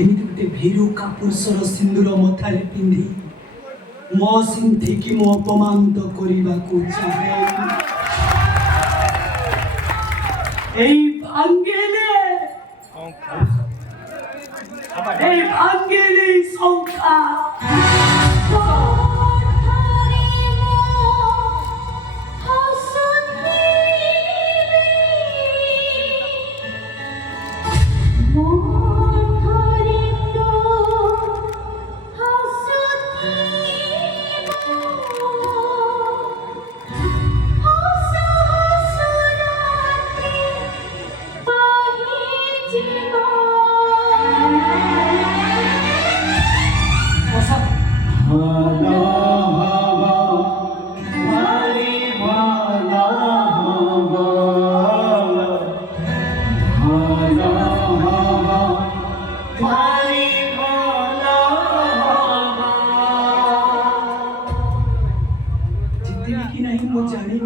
ଏମିତି ଗୋଟେ ଭୀରୁ କାପୁରୁଷର ସିନ୍ଦୁର ମଥାରେ ପିନ୍ଧି ମୋ ସିନ୍ଧିକି ମୁଁ ଅପମାନିତ କରିବାକୁ ଚାହେଁ। এই ভাঙ্গেলে সংখ্যা जितने की नहीं वो जाने